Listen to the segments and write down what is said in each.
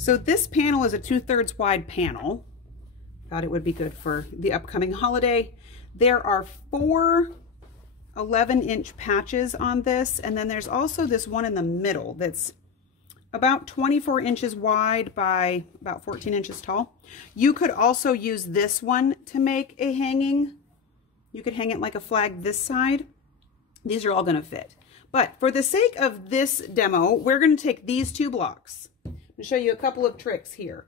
So this panel is a 2/3 wide panel. Thought it would be good for the upcoming holiday. There are 4 11-inch patches on this, and then there's also this one in the middle that's about 24 inches wide by about 14 inches tall. You could also use this one to make a hanging. You could hang it like a flag this side. These are all going to fit. But for the sake of this demo, we're going to take these 2 blocks. I'm going to show you a couple of tricks here.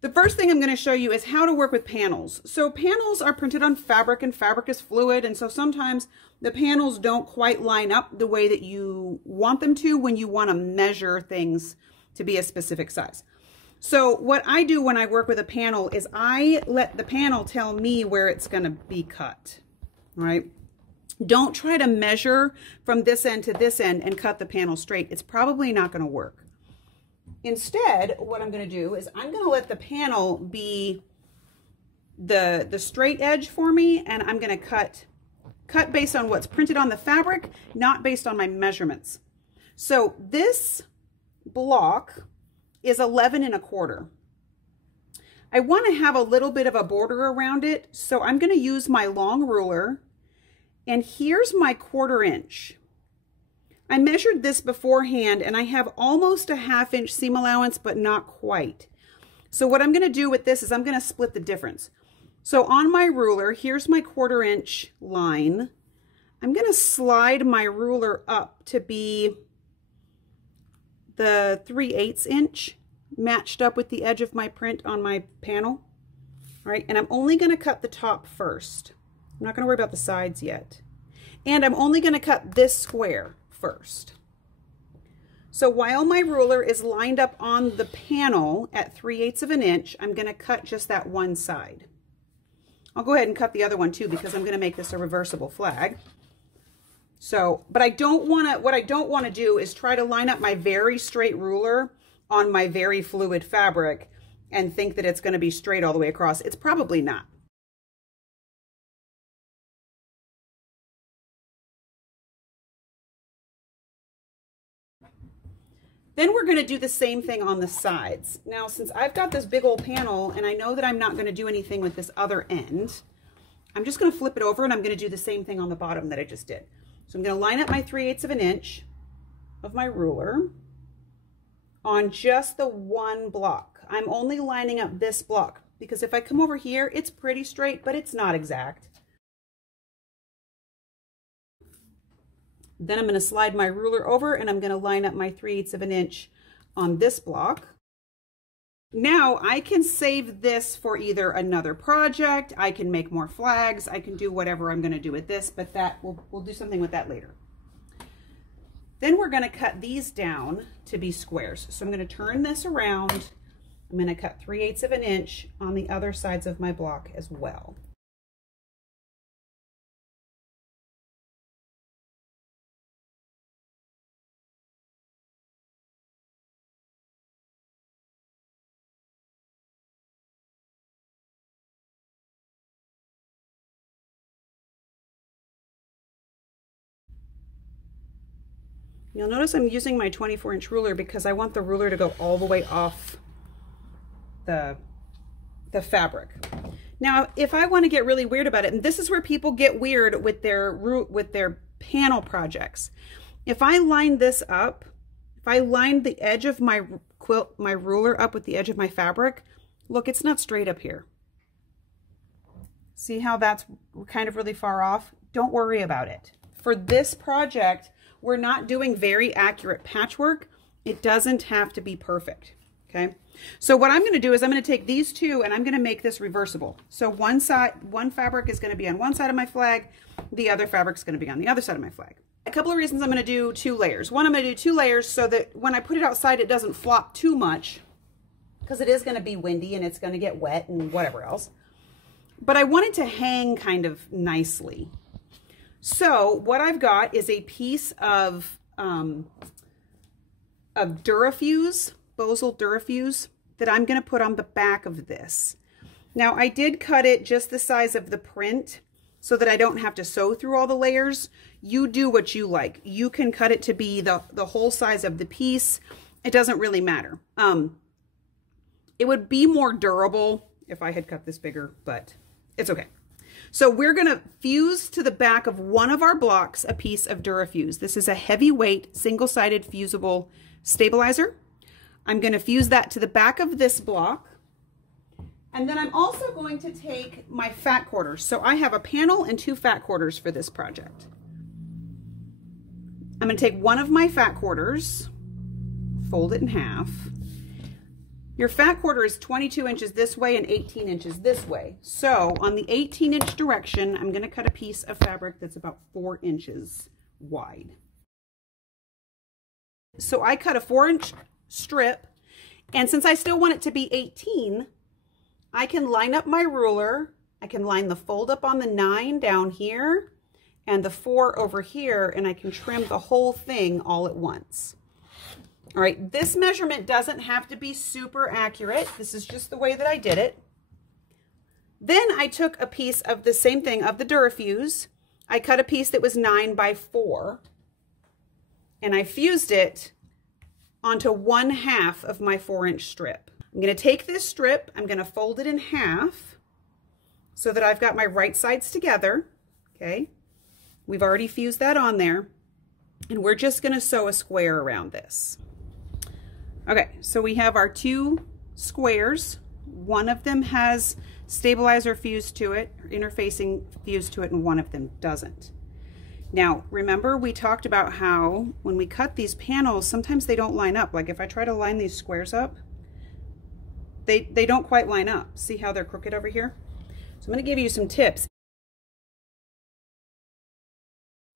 The first thing I'm going to show you is how to work with panels. So panels are printed on fabric, and fabric is fluid, and so sometimes the panels don't quite line up the way that you want them to when you want to measure things to be a specific size. So what I do when I work with a panel is I let the panel tell me where it's going to be cut, right? Don't try to measure from this end to this end and cut the panel straight. It's probably not going to work. Instead, what I'm going to do is I'm going to let the panel be the straight edge for me, and I'm going to cut based on what's printed on the fabric, not based on my measurements. So this block is 11 1/4. I want to have a little bit of a border around it, so I'm going to use my long ruler, and here's my 1/4 inch. I measured this beforehand, and I have almost a 1/2 inch seam allowance, but not quite. So what I'm going to do with this is I'm going to split the difference. So on my ruler, here's my 1/4 inch line. I'm going to slide my ruler up to be the 3/8 inch matched up with the edge of my print on my panel. All right, and I'm only going to cut the top first. I'm not going to worry about the sides yet. And I'm only going to cut this square first. So while my ruler is lined up on the panel at 3/8 of an inch, I'm going to cut just that one side. I'll go ahead and cut the other one too, because I'm going to make this a reversible flag. So, but what I don't want to do is try to line up my very straight ruler on my very fluid fabric and think that it's going to be straight all the way across. It's probably not. Then we're going to do the same thing on the sides. Now, since I've got this big old panel and I know that I'm not going to do anything with this other end, I'm just going to flip it over and I'm going to do the same thing on the bottom that I just did. So I'm going to line up my 3/8 of an inch of my ruler on just the one block. I'm only lining up this block because if I come over here, it's pretty straight, but it's not exact. Then I'm going to slide my ruler over and I'm going to line up my 3/8 of an inch on this block. Now I can save this for either another project, I can make more flags, I can do whatever I'm going to do with this, but that we'll do something with that later. Then we're going to cut these down to be squares. So I'm going to turn this around. I'm going to cut 3/8 of an inch on the other sides of my block as well. You'll notice I'm using my 24-inch ruler because I want the ruler to go all the way off the fabric. Now, if I want to get really weird about it, and this is where people get weird with their panel projects. If I line this up, if I line the edge of my quilt, my ruler up with the edge of my fabric, look, it's not straight up here. See how that's kind of really far off? Don't worry about it. For this project, we're not doing very accurate patchwork. It doesn't have to be perfect, okay? So what I'm going to do is I'm going to take these two and I'm going to make this reversible. So one fabric is going to be on one side of my flag, the other fabric is going to be on the other side of my flag. A couple of reasons I'm going to do 2 layers. One, I'm going to do 2 layers so that when I put it outside, it doesn't flop too much because it is going to be windy and it's going to get wet and whatever else. But I want it to hang kind of nicely. So what I've got is a piece of Durafuse, Bosal Durafuse, that I'm going to put on the back of this. Now I did cut it just the size of the print, so that I don't have to sew through all the layers. You do what you like. You can cut it to be the whole size of the piece. It doesn't really matter. It would be more durable if I had cut this bigger, but it's okay. So we're gonna fuse to the back of one of our blocks a piece of Durafuse. This is a heavyweight, single-sided fusible stabilizer. I'm gonna fuse that to the back of this block. And then I'm also going to take my fat quarters. So I have a panel and 2 fat quarters for this project. I'm going to take one of my fat quarters, fold it in half. Your fat quarter is 22 inches this way and 18 inches this way. So on the 18-inch direction, I'm going to cut a piece of fabric that's about 4 inches wide. So I cut a 4-inch strip, and since I still want it to be 18, I can line up my ruler. I can line the fold up on the 9 down here and the 4 over here, and I can trim the whole thing all at once. All right, this measurement doesn't have to be super accurate. This is just the way that I did it. Then I took a piece of the same thing, of the Durafuse. I cut a piece that was 9 by 4, and I fused it onto 1/2 of my 4-inch strip. I'm going to take this strip, I'm going to fold it in half so that I've got my right sides together, okay? We've already fused that on there, and we're just going to sew a square around this. Okay, so we have our 2 squares. One of them has stabilizer fused to it, or interfacing fused to it, and one of them doesn't. Now, remember we talked about how when we cut these panels, sometimes they don't line up. Like if I try to line these squares up, they don't quite line up. See how they're crooked over here? So I'm going to give you some tips.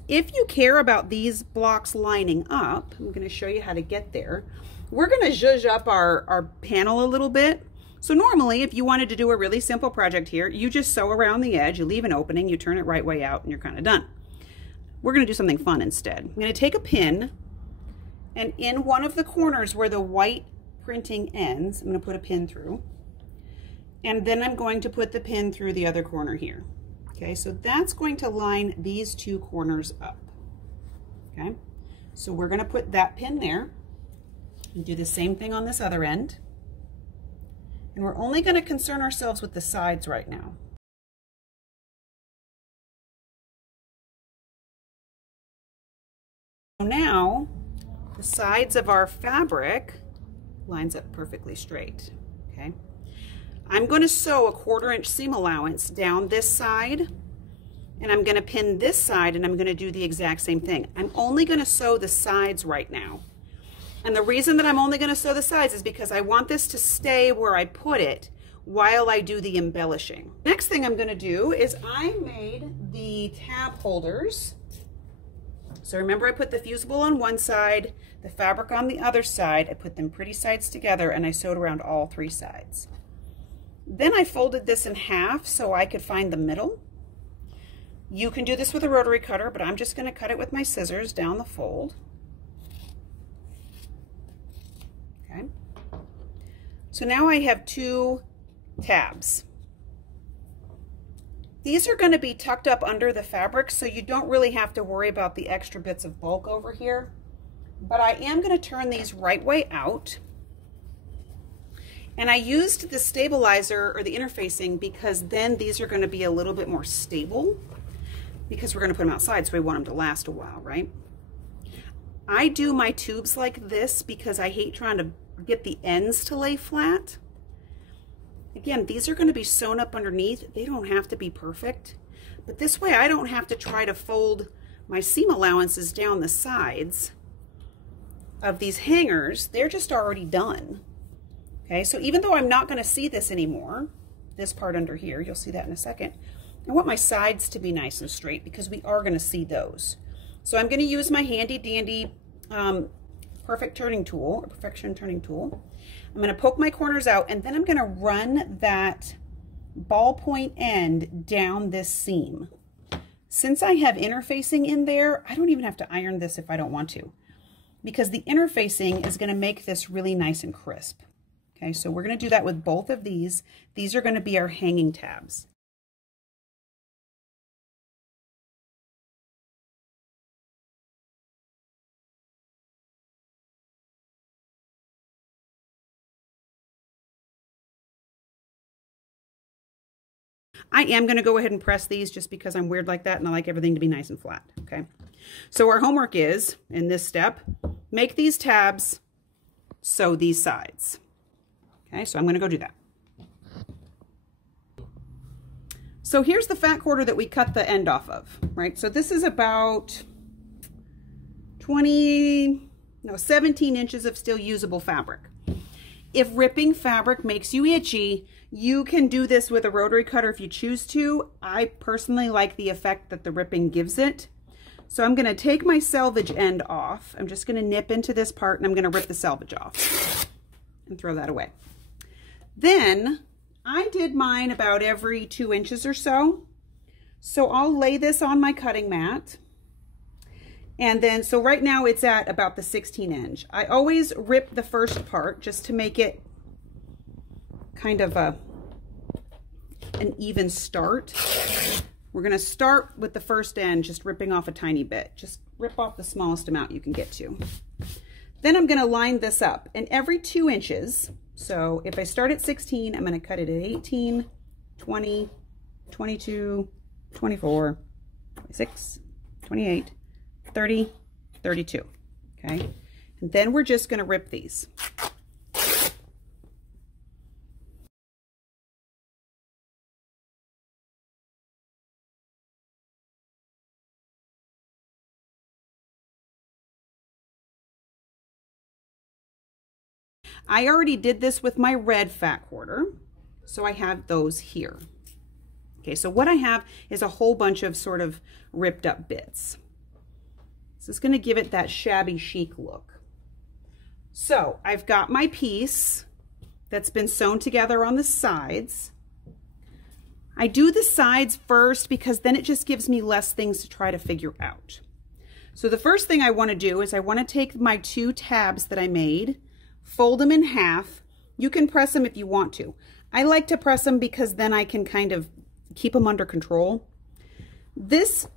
If you care about these blocks lining up, I'm going to show you how to get there. We're going to zhuzh up our panel a little bit. So normally, if you wanted to do a really simple project here, you just sew around the edge, you leave an opening, you turn it right way out, and you're kind of done. We're going to do something fun instead. I'm going to take a pin, and in one of the corners where the white printing ends, I'm going to put a pin through, and then I'm going to put the pin through the other corner here. Okay, so that's going to line these 2 corners up. Okay, so we're going to put that pin there and do the same thing on this other end, and we're only going to concern ourselves with the sides right now. So now the sides of our fabric lines up perfectly straight. Okay, I'm going to sew a 1/4 inch seam allowance down this side, and I'm going to pin this side, and I'm going to do the exact same thing. I'm only going to sew the sides right now, and the reason that I'm only going to sew the sides is because I want this to stay where I put it while I do the embellishing. Next thing I'm going to do is I made the tab holders. So remember, I put the Fusible on one side, the fabric on the other side. I put them pretty sides together, and I sewed around all 3 sides. Then I folded this in half so I could find the middle. You can do this with a rotary cutter, but I'm just going to cut it with my scissors down the fold. Okay. So now I have 2 tabs. These are going to be tucked up under the fabric, so you don't really have to worry about the extra bits of bulk over here. But I am going to turn these right way out. And I used the stabilizer or the interfacing because then these are going to be a little bit more stable, because we're going to put them outside, so we want them to last a while, right? I do my tubes like this because I hate trying to get the ends to lay flat. Again, these are going to be sewn up underneath. They don't have to be perfect, but this way I don't have to try to fold my seam allowances down the sides of these hangers. They're just already done. Okay, so even though I'm not going to see this anymore, this part under here, you'll see that in a second, I want my sides to be nice and straight because we are going to see those. So I'm going to use my handy dandy perfection turning tool. I'm going to poke my corners out, and then I'm going to run that ballpoint end down this seam. Since I have interfacing in there, I don't even have to iron this if I don't want to, because the interfacing is going to make this really nice and crisp. Okay, so we're going to do that with both of these. These are going to be our hanging tabs. I am going to go ahead and press these just because I'm weird like that and I like everything to be nice and flat. Okay. So our homework is, in this step, make these tabs, sew these sides. Okay, so I'm going to go do that. So here's the fat quarter that we cut the end off of, right? So this is about 17 inches of still usable fabric. If ripping fabric makes you itchy, you can do this with a rotary cutter if you choose to. I personally like the effect that the ripping gives it. So I'm going to take my selvage end off. I'm just going to nip into this part and I'm going to rip the selvage off and throw that away. Then I did mine about every 2 inches or so. So I'll lay this on my cutting mat. And then, so right now it's at about the 16 inch. I always rip the first part just to make it kind of an even start. We're going to start with the first end, just ripping off a tiny bit. Just rip off the smallest amount you can get to. Then I'm going to line this up, and every 2 inches, so if I start at 16, I'm going to cut it at 18, 20, 22, 24, 26, 28, 30, 32, okay? And then we're just going to rip these. I already did this with my red fat quarter, so I have those here. Okay, so what I have is a whole bunch of sort of ripped up bits. So it's going to give it that shabby chic look. So I've got my piece that's been sewn together on the sides. I do the sides first because then it just gives me less things to try to figure out. So the first thing I want to do is I want to take my 2 tabs that I made, fold them in half. You can press them if you want to. I like to press them because then I can kind of keep them under control. This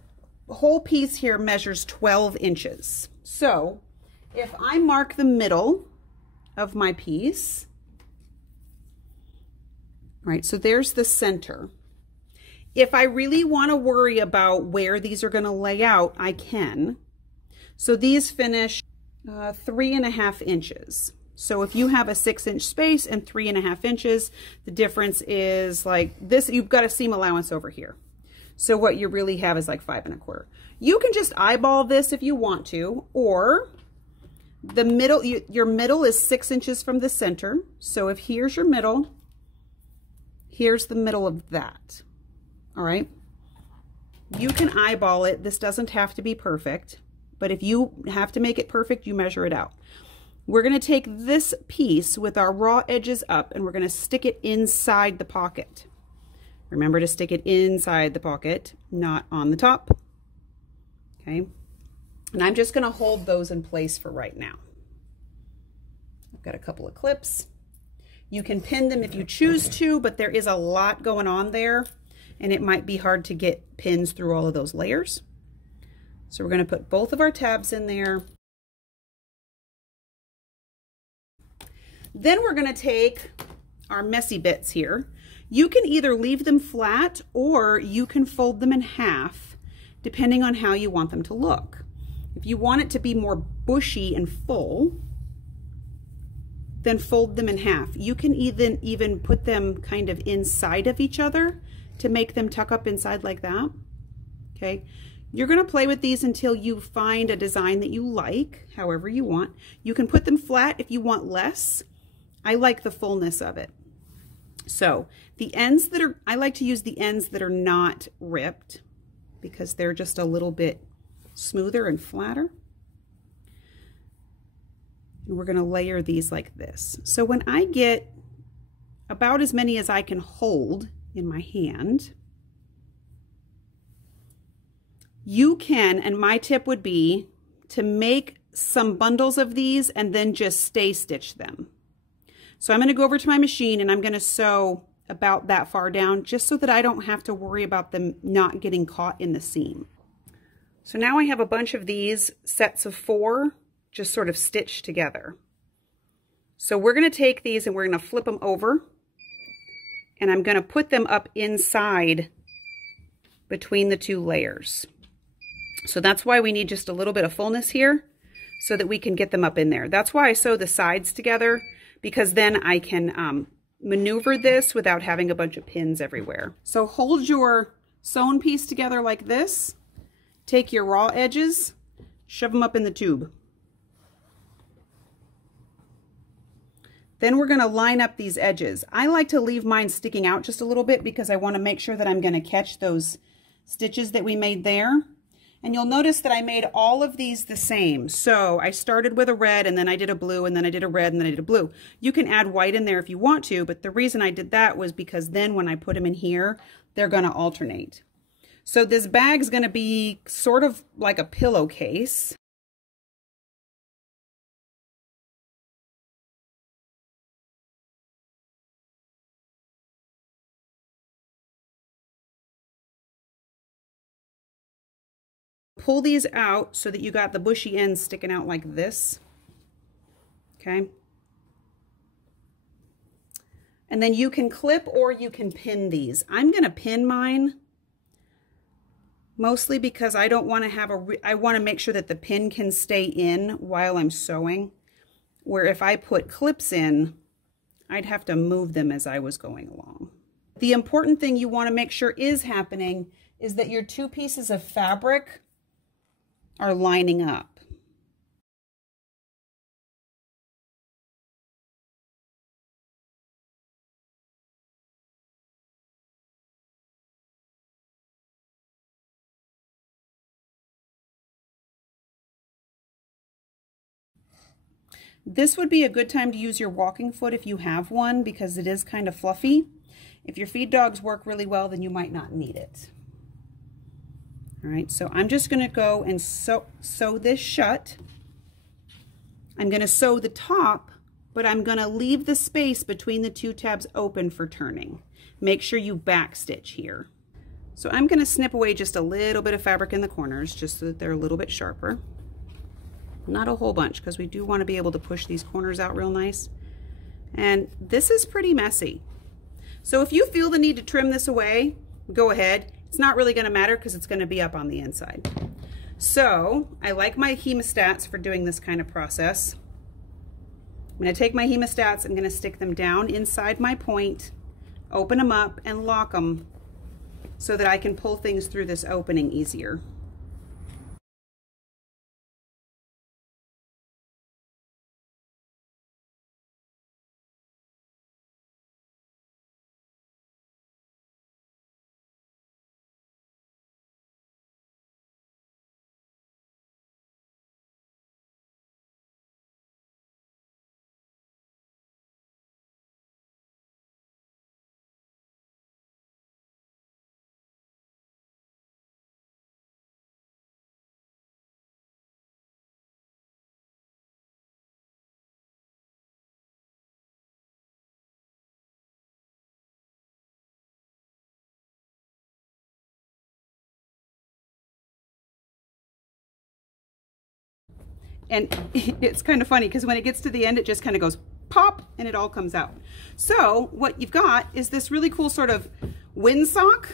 whole piece here measures 12 inches. So if I mark the middle of my piece, right, so there's the center. If I really want to worry about where these are going to lay out, I can. So these finish 3.5 inches. So if you have a 6-inch space and 3.5 inches, the difference is like this, you've got a seam allowance over here. So what you really have is like 5.25. You can just eyeball this if you want to, or the middle, your middle is 6 inches from the center. So if here's your middle, here's the middle of that. All right. You can eyeball it. This doesn't have to be perfect, but if you have to make it perfect, you measure it out. We're going to take this piece with our raw edges up and we're going to stick it inside the pocket. Remember to stick it inside the pocket, not on the top. Okay. And I'm just going to hold those in place for right now. I've got a couple of clips. You can pin them if you choose to, but there is a lot going on there and it might be hard to get pins through all of those layers. So we're going to put both of our tabs in there. Then we're going to take our messy bits here. You can either leave them flat or you can fold them in half, depending on how you want them to look. If you want it to be more bushy and full, then fold them in half. You can even put them kind of inside of each other to make them tuck up inside like that. Okay. You're going to play with these until you find a design that you like, however you want. You can put them flat if you want less. I like the fullness of it. So the ends that are, I like to use the ends that are not ripped because they're just a little bit smoother and flatter. And we're going to layer these like this. So when I get about as many as I can hold in my hand, you can, and my tip would be to make some bundles of these and then just stay stitch them. So I'm going to go over to my machine and I'm going to sew about that far down just so that I don't have to worry about them not getting caught in the seam. So now I have a bunch of these sets of 4 just sort of stitched together. So we're going to take these and we're going to flip them over and I'm going to put them up inside between the two layers. So that's why we need just a little bit of fullness here so that we can get them up in there. That's why I sew the sides together, because then I can maneuver this without having a bunch of pins everywhere. So hold your sewn piece together like this. Take your raw edges, shove them up in the tube. Then we're going to line up these edges. I like to leave mine sticking out just a little bit because I want to make sure that I'm going to catch those stitches that we made there. And you'll notice that I made all of these the same. So I started with a red, and then I did a blue, and then I did a red, and then I did a blue. You can add white in there if you want to, but the reason I did that was because then when I put them in here, they're going to alternate. So this bag's going to be sort of like a pillowcase. Pull these out so that you got the bushy ends sticking out like this. Okay. And then you can clip or you can pin these. I'm going to pin mine mostly because I don't want to have I want to make sure that the pin can stay in while I'm sewing. Where if I put clips in, I'd have to move them as I was going along. The important thing you want to make sure is happening is that your two pieces of fabric are lining up. This would be a good time to use your walking foot if you have one, because it is kind of fluffy. If your feed dogs work really well, then you might not need it. All right, so I'm just going to go and sew this shut. I'm going to sew the top, but I'm going to leave the space between the two tabs open for turning. Make sure you back stitch here. So I'm going to snip away just a little bit of fabric in the corners just so that they're a little bit sharper. Not a whole bunch, because we do want to be able to push these corners out real nice. And this is pretty messy. So if you feel the need to trim this away, go ahead. It's not really going to matter because it's going to be up on the inside. So I like my hemostats for doing this kind of process. I'm going to take my hemostats, I'm going to stick them down inside my point, open them up and lock them so that I can pull things through this opening easier. And it's kind of funny because when it gets to the end, it just kind of goes pop and it all comes out. So what you've got is this really cool sort of windsock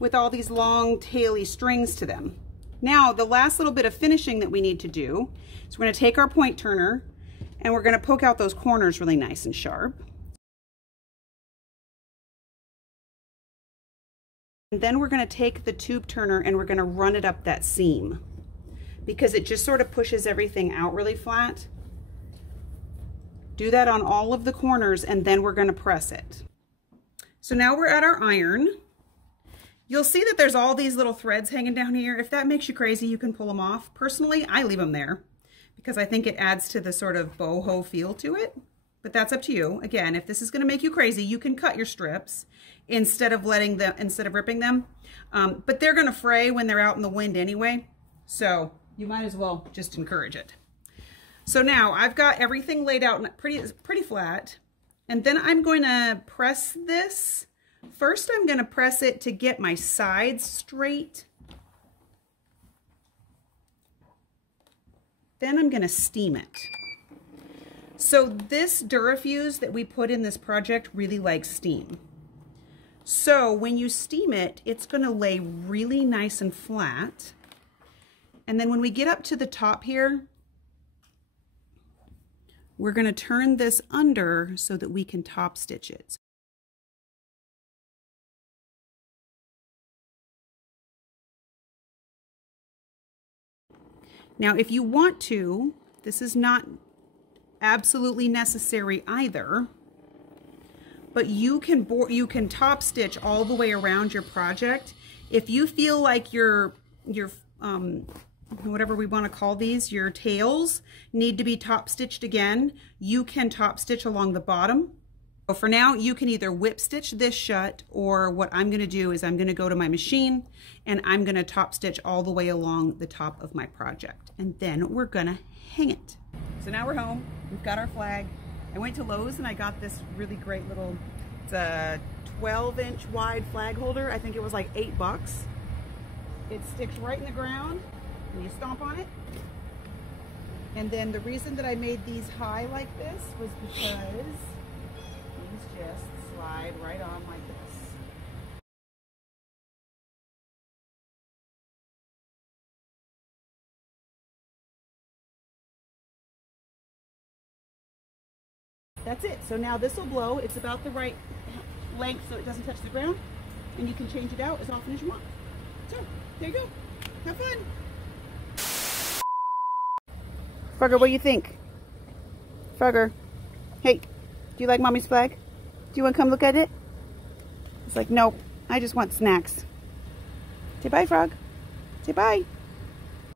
with all these long taily strings to them. Now, the last little bit of finishing that we need to do is we're going to take our point turner and we're going to poke out those corners really nice and sharp. And then we're going to take the tube turner and we're going to run it up that seam, because it just sort of pushes everything out really flat. Do that on all of the corners and then we're going to press it. So now we're at our iron. You'll see that there's all these little threads hanging down here. If that makes you crazy, you can pull them off. Personally, I leave them there because I think it adds to the sort of boho feel to it, but that's up to you. Again, if this is going to make you crazy, you can cut your strips instead of ripping them. But they're going to fray when they're out in the wind anyway. So you might as well just encourage it. So now I've got everything laid out pretty flat, and then I'm going to press this. First, I'm going to press it to get my sides straight. Then I'm going to steam it. So this Durafuse that we put in this project really likes steam. So when you steam it, it's going to lay really nice and flat. And then when we get up to the top here, we're going to turn this under so that we can top stitch it. Now, if you want to, this is not absolutely necessary either, but you can top stitch all the way around your project. If you feel like your whatever we want to call these, your tails need to be top stitched again, you can top stitch along the bottom. So for now, you can either whip stitch this shut, or what I'm going to do is I'm going to go to my machine and I'm going to top stitch all the way along the top of my project, and then we're going to hang it. So now we're home. We've got our flag. I went to Lowe's and I got this really great little, it's a 12-inch wide flag holder. I think it was like $8. It sticks right in the ground and you stomp on it. And then the reason that I made these high like this was because these just slide right on like this. That's it. So now this will blow. It's about the right length so it doesn't touch the ground. And you can change it out as often as you want. So, there you go. Have fun. Frogger, what do you think? Frogger, hey, do you like Mommy's flag? Do you want to come look at it? It's like, nope, I just want snacks. Say bye, Frog. Say bye.